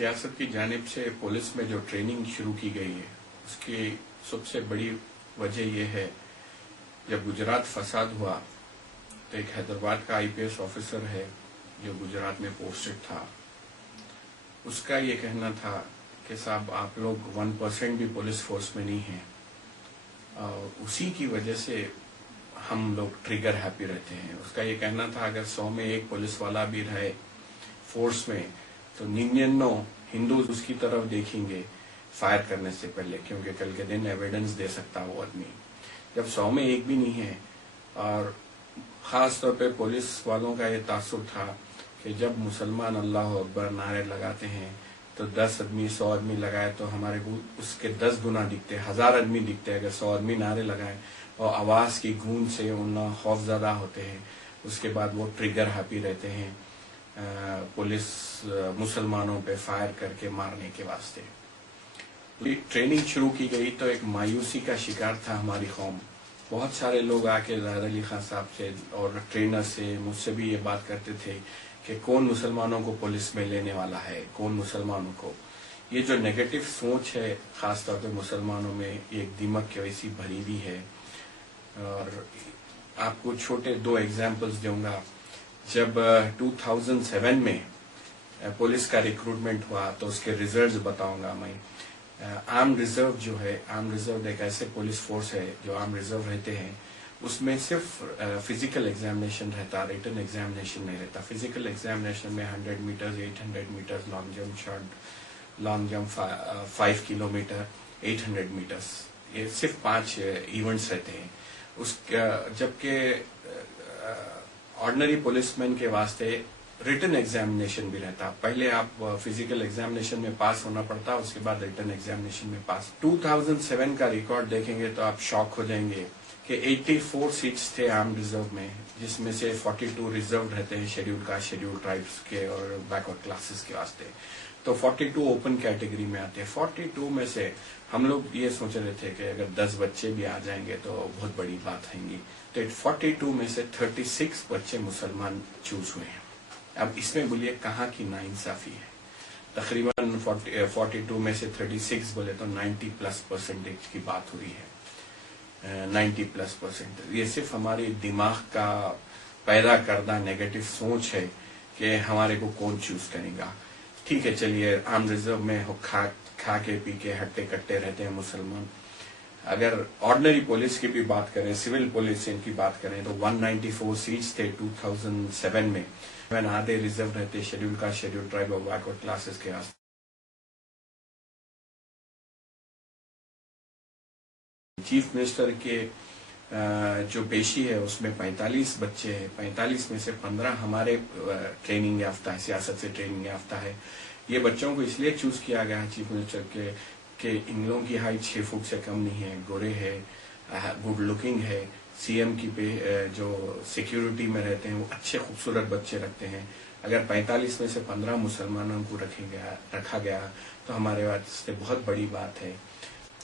सियासत की जानिब से पुलिस में जो ट्रेनिंग शुरू की गई है उसकी सबसे बड़ी वजह यह है, जब गुजरात फसाद हुआ तो एक हैदराबाद का आईपीएस ऑफिसर है जो गुजरात में पोस्टेड था, उसका ये कहना था कि साहब आप लोग 1% भी पुलिस फोर्स में नहीं हैं, और उसी की वजह से हम लोग ट्रिगर हैप्पी रहते हैं। उसका ये कहना था अगर 100 में एक पुलिस वाला भी रहे फोर्स में तो 99 हिंदू उसकी तरफ देखेंगे फायर करने से पहले, क्योंकि कल के दिन एविडेंस दे सकता वो आदमी। जब 100 में एक भी नहीं है, और खास तौर पे पुलिस वालों का ये तासुर था कि जब मुसलमान अल्लाह अकबर नारे लगाते हैं तो 10 आदमी 100 आदमी लगाए तो हमारे को उसके 10 गुना दिखते, 1000 आदमी दिखते। अगर 100 आदमी नारे लगाए और आवाज की गूंज से उन खौफजदा होते हैं, उसके बाद वो ट्रिगर हैप्पी रहते हैं पुलिस मुसलमानों पे फायर करके मारने के वास्ते। ट्रेनिंग शुरू की गई तो एक मायूसी का शिकार था हमारी कौम। बहुत सारे लोग आके ज़ाहिर अली खान साहब से और ट्रेनर से मुझसे भी ये बात करते थे कि कौन मुसलमानों को पुलिस में लेने वाला है, कौन मुसलमानों को। ये जो नेगेटिव सोच है खास तौर पे मुसलमानों में, एक दिमाग की वैसी भरी हुई है। और आपको छोटे 2 एग्जाम्पल्स दूंगा। जब 2007 में पुलिस का रिक्रूटमेंट हुआ तो उसके रिजल्ट्स बताऊंगा मैं। आर्म रिजर्व जो है, आर्म रिजर्व एक ऐसे पुलिस फोर्स है जो आर्म रिजर्व रहते हैं, उसमें सिर्फ फिजिकल एग्जामिनेशन रहता, रिटन एग्जामिनेशन नहीं रहता। फिजिकल एग्जामिनेशन में 100 metres, 800 metres long jump, short long jump 5 kilometre, 800 metres, ये सिर्फ 5 इवेंट्स रहते हैं। जबकि ऑर्डिनरी पुलिसमैन के वास्ते रिटन एग्जामिनेशन भी रहता। पहले आप फिजिकल एग्जामिनेशन में पास होना पड़ता, उसके बाद रिटन एग्जामिनेशन में पास। 2007 का रिकॉर्ड देखेंगे तो आप शॉक हो जाएंगे कि 84 सीट्स थे आर्म रिजर्व में, जिसमें से 42 रिजर्व रहते हैं शेड्यूल कास्ट, शेड्यूल ट्राइब्स के और बैकवर्ड क्लासेस के वास्ते। तो 42 ओपन कैटेगरी में आते हैं। 42 में से हम लोग ये सोच रहे थे कि अगर 10 बच्चे भी आ जाएंगे तो बहुत बड़ी बात आएंगी। तो 42 में से 36 बच्चे मुसलमान चूज हुए हैं। अब इसमें बोलिए कहाँ की नाइंसाफी है। तकरीबन 42 में से 36 बोले तो 90+% की बात हुई है। 90+%। ये सिर्फ हमारी दिमाग का पैदा करदा नेगेटिव सोच है कि हमारे को कौन चूज करेगा। ठीक है, चलिए आर्म रिजर्व में खा के पी के हट्टे कट्टे रहते हैं मुसलमान। अगर ऑर्डिनरी पुलिस की भी बात करें, सिविल पुलिस इनकी बात करें तो 194 सीट्स थे 2007 में। आधे रिजर्व रहते शेड्यूल का, शेड्यूल ट्राइब और बैकवर्ड क्लासेस के वास्ते। चीफ मिनिस्टर के जो पेशी है उसमें 45 बच्चे हैं। 45 में से 15 हमारे ट्रेनिंग याफ्ता है, सियासत से ट्रेनिंग याफ्ता है। ये बच्चों को इसलिए चूज किया गया है चीफ मिनिस्टर के कि इन लोगों की हाइट 6 फुट से कम नहीं है, गोरे है, गुड लुकिंग है। सीएम की जो सिक्योरिटी में रहते हैं वो अच्छे खूबसूरत बच्चे रखते हैं। अगर 45 में से 15 मुसलमानों को रखा गया तो हमारे वास्ते बहुत बड़ी बात है।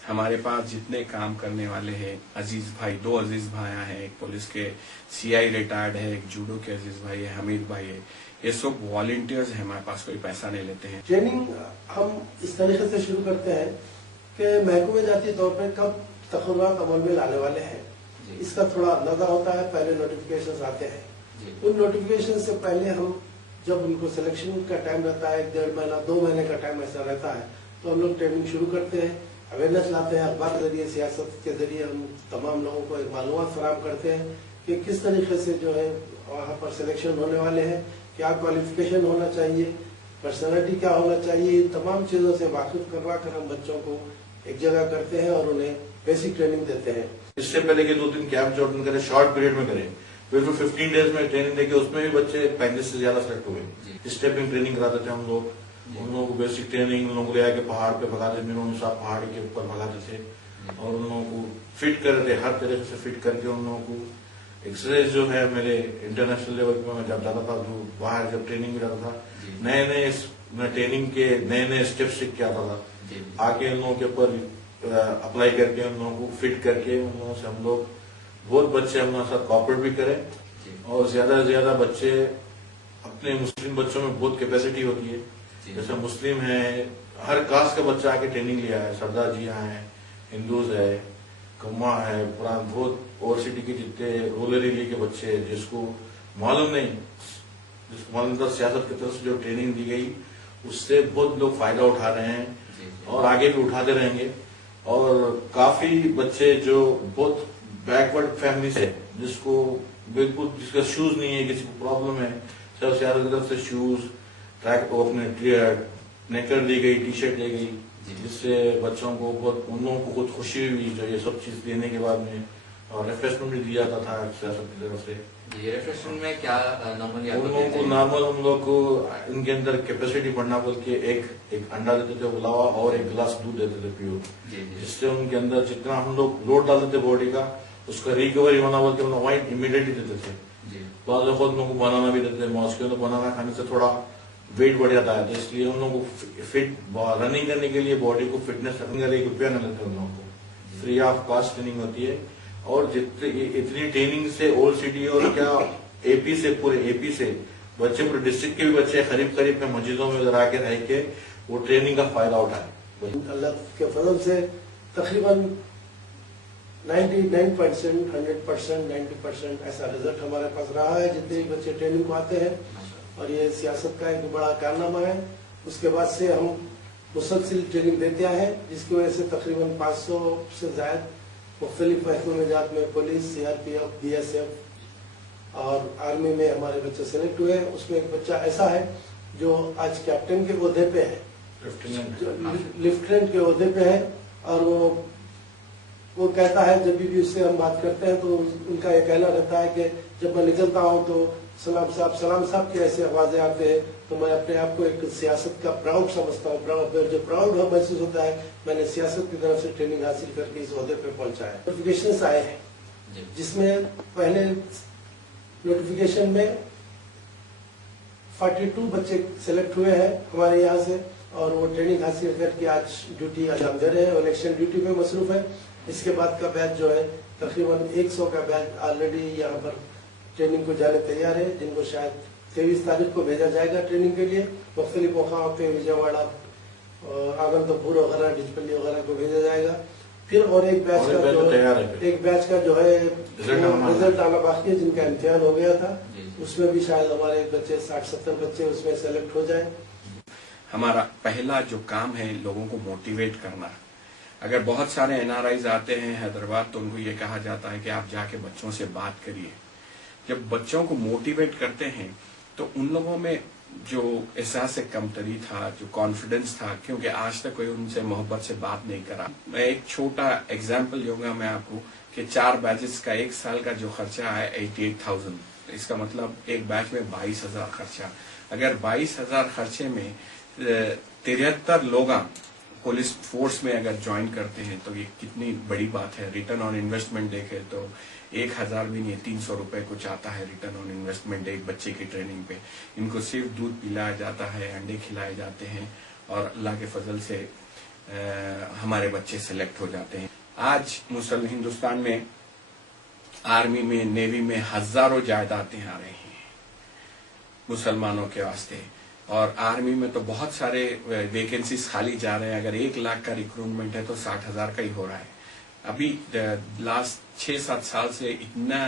हमारे पास जितने काम करने वाले हैं अजीज भाई, 2 अजीज भाई हैं, एक पुलिस के सीआई रिटायर्ड है, एक जूडो के अजीज भाई है, हमीद भाई है। ये सब वॉलंटियर्स हैं, हमारे पास कोई पैसा नहीं लेते हैं। ट्रेनिंग हम इस तरीके से शुरू करते हैं कि महकमे जाती तौर पर कब तखर्रुरात अमल में लाने वाले हैं, इसका थोड़ा अंदाजा होता है। पहले नोटिफिकेशन आते हैं, उन नोटिफिकेशन से पहले हम जब उनको सिलेक्शन का टाइम रहता है, 1.5 महीना 2 महीने का टाइम ऐसा रहता है, तो हम लोग ट्रेनिंग शुरू करते हैं, अवेयरनेस लाते हैं। अखबार के जरिए, सियासत के जरिए हम तमाम लोगों को एक मालूमात फराहम करते हैं कि किस तरीके से जो है वहाँ पर सिलेक्शन होने वाले हैं, क्या क्वालिफिकेशन होना चाहिए, पर्सनैलिटी क्या होना चाहिए। तमाम चीजों से वाकिफ करवा कर हम बच्चों को एक जगह करते हैं और उन्हें बेसिक ट्रेनिंग देते हैं। इससे पहले कि 2-3 कैंप जॉइन करें, शॉर्ट पीरियड में करें, फिर 15 डेज में ट्रेनिंग देके उसमें भी बच्चे 35 से ज्यादा सेलेक्ट हुए। स्टेपिंग ट्रेनिंग कराते थे हम लोग, उन लोगों को बेसिक ट्रेनिंग, उन लोगों को ले आके पहाड़ पे भगाते थे, उन साहब पहाड़ के ऊपर भगाते थे और उन लोगों को फिट करते थे, हर तरीके से फिट करके उन लोगों को। एक्सरसाइज जो है मेरे इंटरनेशनल लेवल पे मैं जब जाता था, बाहर जब ट्रेनिंग में जाता था, नए ट्रेनिंग के नए स्टेप सीख के आता था। आके उन लोगों के ऊपर अप्लाई करके उन लोगों को फिट करके उन लोगों से हम लोग बहुत बच्चे हमारे साथ कॉपरेट भी करें। और ज्यादा से ज्यादा बच्चे, अपने मुस्लिम बच्चों में बहुत कैपेसिटी होती है جیسے مسلم ہیں، ہر کاسٹ کا بچہ آ کے ٹریننگ لیا ہے، سردار جی ہیں، ہندوز ہے، کما ہے، پران بہت اور سٹی کے جتنے رورل ایریا کے بچے جس کو معلوم نہیں، جس کو معلوم تھا سیاست کی طرف سے جو ٹریننگ دی گئی اس سے بہت لوگ فائدہ اٹھا رہے ہیں اور آگے بھی اٹھاتے رہیں گے. اور کافی بچے جو بہت بیکورڈ فیملی سے جس کو بالکل جس کا شوز نہیں ہے، کسی کو پرابلم ہے، سب سیاست کی طرف سے شوز ٹریک اپنے نیکر دی گئی، ٹی شرٹ دی گئی، جس سے بچوں کو بہت ان لوگوں کو خود خوشی ہوئی جو یہ سب چیز دینے کے بعد میں. اور ریفریشمنٹ بھی دیا جاتا تھا سیاست کی طرف سے. ریفریشمنٹ میں کیا نارملی ان لوگوں کو نارمل ہم لوگ کو ان کے اندر کیپیسٹی بڑھنا بول کے ایک انڈا دیتے تھے بلاوا اور ایک گلاس دودھ دیتے تھے پیور، جس سے ان کے اندر جتنا ہم لوگ لوڈ ڈالتے تھے باڈی کا اس کا ریکوری ہونا بول کے ہم لوگ وائٹ امیڈیٹلی دیتے تھے. بعض اوقات ان لوگوں کو بنانا بھی دیتے تھے، ماسک کے اندر بنانا کھانے سے تھوڑا ویٹ بڑھ جاتا ہے، تو اس لیے ان لوگوں کو فٹ رننگ کرنے کے لیے باڈی کو فٹنس رکھنے کے لیے 1 روپیہ نہ لیتے ان لوگوں کو، فری آف کاسٹ ٹریننگ ہوتی ہے. اور اتنی ٹریننگ سے اولڈ سٹی اور کیا اے پی سے پورے اے پی سے بچے پورے ڈسٹرکٹ کے بھی بچے قریب قریب میں مسجدوں میں ادھر آ کے رہ کے وہ ٹریننگ کا فائدہ اٹھائے. اللہ کے فضل سے تقریباً 99% 100% 90% ایسا رزلٹ ہمارے پاس رہا ہے جتنے بھی بچے ٹریننگ کو آتے ہیں. اور یہ سیاست کا ایک بڑا کارنامہ ہے. اس کے بعد سے ہم مسلسل ٹریننگ دیتے آئے ہیں جس کی وجہ سے تقریباً 500 سے زائد مختلف محکمہ جات میں police, C R P F, B S F اور آرمی میں ہمارے بچے سلیکٹ ہوئے. اس میں ایک بچہ ایسا ہے جو آج کیپٹن کے عہدے پہ ہے، لیفٹیننٹ کے عہدے پہ ہے. اور وہ کہتا ہے جب بھی اس سے ہم بات کرتے ہیں تو ان کا یہ کہنا رہتا ہے کہ جب میں نکلتا ہوں تو سلام صاحب کے ایسے آوازیں آتے ہیں تو میں اپنے آپ کو ایک سیاست کا پراؤڈ سمجھتا ہوں. جو پراؤڈ محسوس ہوتا ہے میں نے سیاست کی طرف سے ٹریننگ حاصل کر کے اس عہدے پہ پہنچا ہے. نوٹیفکیشن آئے ہیں جس میں پہلے نوٹیفکیشن میں 42 بچے سلیکٹ ہوئے ہیں ہمارے یہاں سے اور وہ ٹریننگ حاصل کر کے آج ڈیوٹی انجام دے رہے ہیں، الیکشن ڈیوٹی پہ مصروف ہے. اس کے بعد کا بیچ جو ہے تقریباً 100 کا بیچ آلریڈی یہاں پر ٹریننگ کو جانے تیار ہے، جن کو شاید 23 تاریخ کو بھیجا جائے گا ٹریننگ کے لیے. مختلف مقاموں پہ وجے واڑہ، آنندپور وغیرہ، ڈچپلی وغیرہ کو بھیجا جائے گا. پھر اور ایک بیچ کا جو ہے رزلٹ آنا باقی ہے جن کا امتحان ہو گیا تھا، اس میں بھی شاید ہمارے بچے 60-70 بچے اس میں سلیکٹ ہو جائیں. ہمارا پہلا جو کام ہے لوگوں کو موٹیویٹ کرنا. اگر بہت سارے این آر آئیز آتے ہیں حیدرآباد تو ان کو یہ کہا جاتا ہے کہ آپ جا کے بچوں سے بات کریے. جب بچوں کو موٹیویٹ کرتے ہیں تو ان لوگوں میں جو احساس کمتری تھا، جو کانفیڈنس تھا، کیونکہ آج تک کوئی ان سے محبت سے بات نہیں کرا. میں ایک چھوٹا ایگزامپل دوں گا میں آپ کو کہ 4 بیچز کا 1 سال کا جو خرچہ ہے 88,000. اس کا مطلب ایک بیچ میں 22,000 خرچہ. اگر 22,000 خرچے میں 73 لوگ پولیس فورس میں اگر جوائن کرتے ہیں تو یہ کتنی بڑی بات ہے. ریٹرن آن انویسٹمنٹ دیکھے تو 1,000 بھی نہیں، 300 روپے کچھ آتا ہے ریٹرن آن انویسٹمنٹ ایک بچے کی ٹریننگ پہ. ان کو صرف دودھ پلایا جاتا ہے، انڈے کھلائے جاتے ہیں اور اللہ کے فضل سے ہمارے بچے سلیکٹ ہو جاتے ہیں. آج مسلم ہندوستان میں آرمی میں، نیوی میں ہزاروں جائیدادیں آ رہی ہیں مسلمانوں کے واسطے. اور آرمی میں تو بہت سارے ویکنسیز خالی جا رہے ہیں. اگر 1 لاکھ کا ریکروٹمنٹ ہے تو 60,000 کا ہی ہو رہا ہے. ابھی لاسٹ 6-7 سال سے اتنا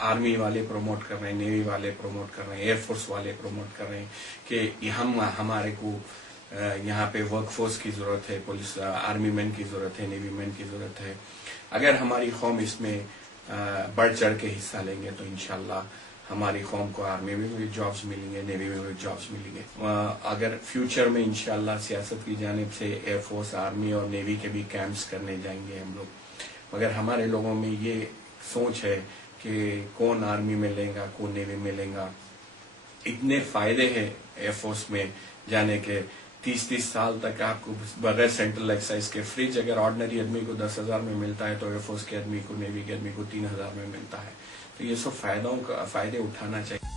آرمی والے پروموٹ کر رہے ہیں، نیوی والے پروموٹ کر رہے ہیں، ایئر فورس والے پروموٹ کر رہے ہیں کہ ہمارے کو یہاں پہ ورک فورس کی ضرورت ہے، پولیس آرمی مین کی ضرورت ہے، نیوی مین کی ضرورت ہے. اگر ہماری قوم اس میں بڑھ چڑھ کے حصہ لیں گے تو انشاءاللہ ہماری قوم کو آرمی میں بھی جابز ملیں گے، نیوی میں بھی جابز ملیں گے. اگر فیوچر میں انشاءاللہ سیاست کی جانب سے ایئر فورس، آرمی اور نیوی کے بھی کیمپس کرنے جائیں گے ہم لوگ. مگر ہمارے لوگوں میں یہ سوچ ہے کہ کون آرمی میں لیں گا، کون نیوی میں لیں گا. اتنے فائدے ہیں ایئر فورس میں جانے کے. 30 سال تک آپ کو بغیر سینٹرل ایکسائز کے فریج اگر آرڈنری آدمی کو 10,000 میں ملتا ہے تو ایئر فورس کے آدمی کو، نیوی کے آدمی کو 3,000 میں ملتا ہے. تو یہ سب فائدے اٹھانا چاہیے.